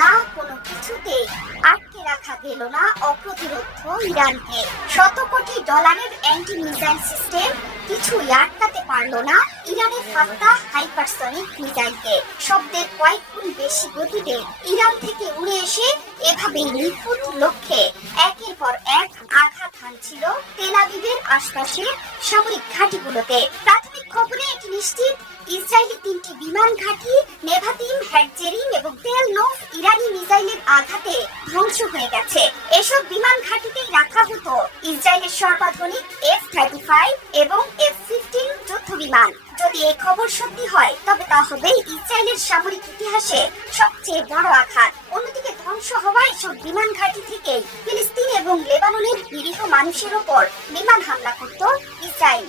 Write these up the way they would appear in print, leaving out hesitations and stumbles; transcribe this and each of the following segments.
না কোনো কিছুতে আটকে রাখা গেল না অপ্রতিরোধ ইরানকে। শত কোটি ডলারের অ্যান্টি মিসাইল সিস্টেম কিছুই আটকাতে পারলো না ইরানের ফাত্তাহ হাইপারসনিক মিসাইলকে। শব্দের কয়েক গুণ বেশি গতিতে ইরান থেকে উড়ে এসে এভাবেই নিখুঁত লক্ষ্যে একের পর এক আঘাত হানছিল তেল আবিবের আশপাশের সামরিক ঘাঁটিগুলোতে। প্রাথমিক খবরে এটি নিশ্চিত, ইসরায়েলি 3টি বিমান ঘাঁটি নেভাতিম, হেডজেরিং এবং তেল নৌফ ইরানি মিসাইলের আঘাতে ধ্বংস হয়ে গেছে। এসব বিমান ঘাঁটিতেই রাখা হতো ইসরায়েলের সর্বাধুনিক F-35 এবং F-15 যুদ্ধ বিমান। যদি এই খবর সত্যি হয় তবে তা হবে ইসরায়েলের সামরিক ইতিহাসে সবচেয়ে বড় আঘাত। অন্যদিকে ধ্বংস হওয়া এসব বিমান ঘাঁটি থেকেই ফিলিস্তিন এবং লেবাননের নিরীহ মানুষের ওপর বিমান হামলা করত ইসরায়েল।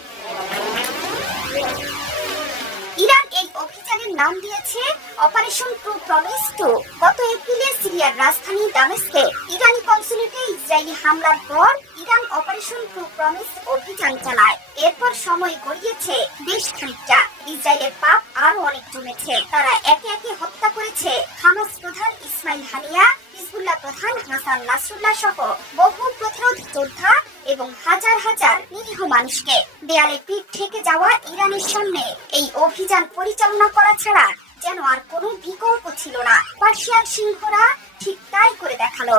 ইরান এই অভিযানের নাম দিয়েছে অপারেশন ট্রু প্রমিস 2। গত এপ্রিলে সিরিয়ার রাজধানী দামেস্কে ইরানি কনসুলেটে ইসরায়েলি হামলার পর ইরান অপারেশন ট্রু প্রমিস অভিযান চালায়। এরপর সময় গড়িয়েছে বেশ খানিকটা। ইসরায়েলের পাপ আরো অনেক জমেছে। তারা একে একে হত্যা করেছে হামাস প্রধান ইসমাইল হানিয়া, হিজবুল্লাহ প্রধান হাসান নাসরুল্লাহ সহ বহু প্রতিরোধ যোদ্ধা এবং হাজার হাজার নিরীহ মানুষকে। দেয়ালে পিঠ ঠেকে যাওয়া ইরানের সামনে এই অভিযান পরিচালনা করা ছাড়া যেন আর কোনো বিকল্প ছিল না। পার্সিয়ান সিংহরা ঠিক তাই করে দেখালো।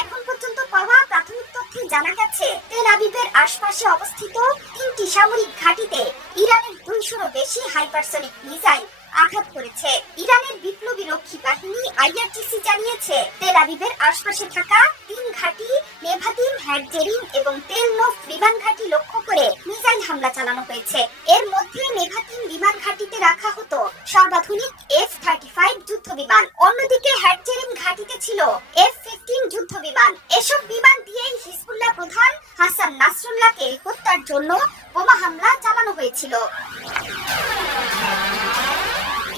এখন পর্যন্ত পাওয়া প্রাথমিক তথ্যে জানা গেছে তেল আবিবের আশপাশে অবস্থিত 3টি সামরিক ঘাঁটিতে ইরানের 200-রও বেশি হাইপারসনিক মিসাইল আঘাত করেছে। ইরানের বিপ্লবী রক্ষী বাহিনী আইআরজিসি জানিয়েছে তেল আবিবের আশপাশে থাকা 3 ঘাঁটি নেভাতিম, হেডজেরিং এবং তেল নৌফ বিমান ঘাঁটি লক্ষ্য করে মিসাইল হামলা চালানো হয়েছে। এর মধ্যে নেভাতিম বিমান ঘাঁটিতে রাখা হতো সর্বাধুনিক F-35 যুদ্ধ বিমান। অন্যদিকে হেডজেরিং ঘাঁটিতে ছিল F-15 যুদ্ধ বিমান। এসব বিমান দিয়েই হিজবুল্লাহ প্রধান হাসান নাসরুল্লাহকে হত্যার জন্য বোমা হামলা চালানো হয়েছিল।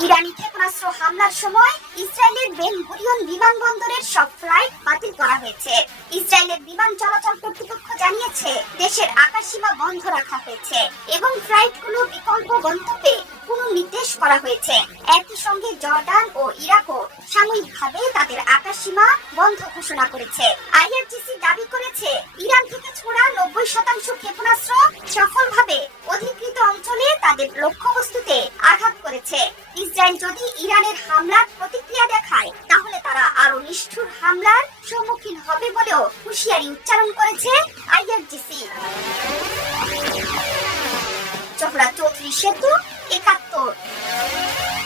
ইরানি ক্ষেপণাস্ত্র হামলার সময় ইসরায়েলের বেন গুরিয়ন বিমানবন্দরের সব ফ্লাইট বাতিল করা হয়েছে। ইসরায়েলের বিমান চলাচল কর্তৃপক্ষ জানিয়েছে দেশের আকাশসীমা বন্ধ রাখা হয়েছে এবং ফ্লাইটগুলো বিকল্প গন্তব্যে পুনর্নির্দেশ করা হয়েছে। একই সঙ্গে জর্ডান ও ইরাকও সাময়িকভাবে তাদের আকাশসীমা বন্ধ ঘোষণা করেছে। আইআরজিসি দাবি করেছে ইরান থেকে ছোড়া 90% ক্ষেপণাস্ত্র সফলভাবে অধিকৃত অঞ্চলে তাদের লক্ষ্যবস্তুতে আঘাত করেছে। ইসরায়েল যদি ইরানের হামলার প্রতিক্রিয়া দেখায় তাহলে তারা আরো নিষ্ঠুর হামলার সম্মুখীন হবে বলেও হুঁশিয়ারি উচ্চারণ করেছে আইআরজিসি। জোহরা চৌধুরী সেতু, 71।